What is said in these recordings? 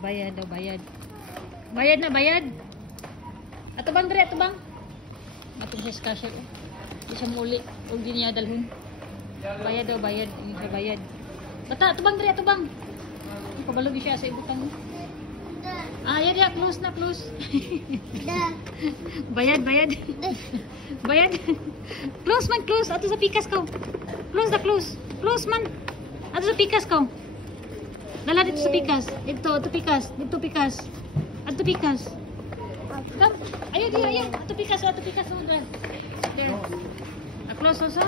Bayad daw, bayad. Bayad na, bayad. Ato bang dre, ato bang? Atong sa cashier. Di siya muli. Huwag din niya dalhon. Bayad daw, bayad. Hindi siya bayad. Bata, ato bang dre, ato bang? Pabalog siya sa ibutang. Yan ya, close na, close. Bayad, bayad. Bayad. Close man, close. Ato sa pikas ko. Close na, close. Close man. Ato sa pikas ko. Dala dito sa pikas. Dito, ato pikas. Dito pikas. Ato pikas. Come. Ayo dia, ayo. Ato pikas, ato pikas. There. Close also.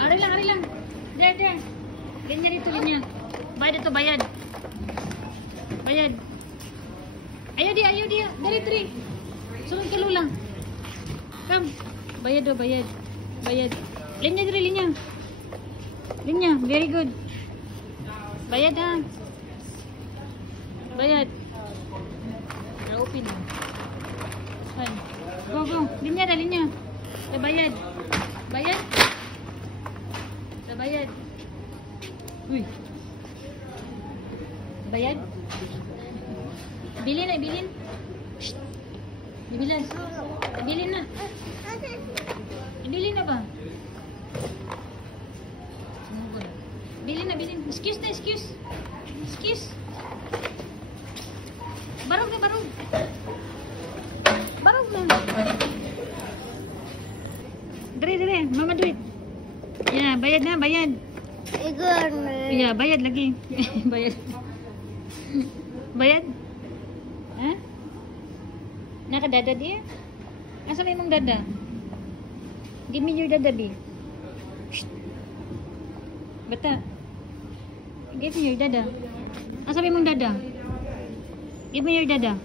Ari lang, ari lang. There, there. Linya dito, linya. Bayad ito, bayad. Bayad. Ayo dia, ayo dia. Dari, dari. Sunod ka lang. Come. Bayad do, bayad. Bayad. Linya dari, linya. Linya, very good. Bayad ha. Bayad. Open. Go, go. Linya dah, linya. Bayad. Bayad. Bayad. Uy. Bayad. Bilin na, bilin. Shh. Bibilan. Bilin na. Bilin na ba? Bilin na, bilin. Excuse na, excuse. Excuse. Barog na, barog. Barog na. Dere, dere. Mama duit. Ya, bayad na, bayad. Ya, bayad lagi. Bayad. Bayad? Ha? Nakadada dia? Asa may mong dada? Give me your dada, B. Bata. Give me your dada. Asa may mong dada? Give me your dada.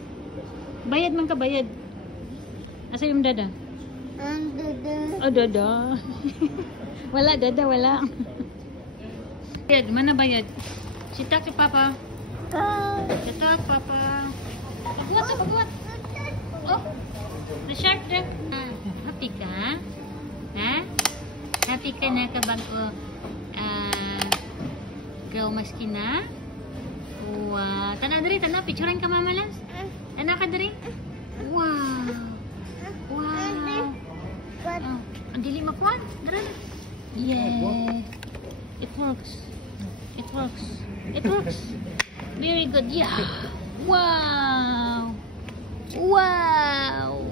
Bayad man ka, bayad. Asa yung dada? Oh, dada. Wala, dada, wala. Bayad, mana bayad? Sitak si Papa. Sitak, Papa. Pagbuhat to, pagbuhat. Oh, the shark there. Happy ka? Ha? Happy ka na kabag o girl maski na? Wow. Tana diri, tana. Picturean ka mama lang. Tana ka diri. Wow. Wow. Oh, ang dili makuan. Dara. Yes. It works. It works. It works. Very good. Yeah. Wow. Wow.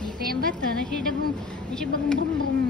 Ito yung bata. Nasi bagong brum brum.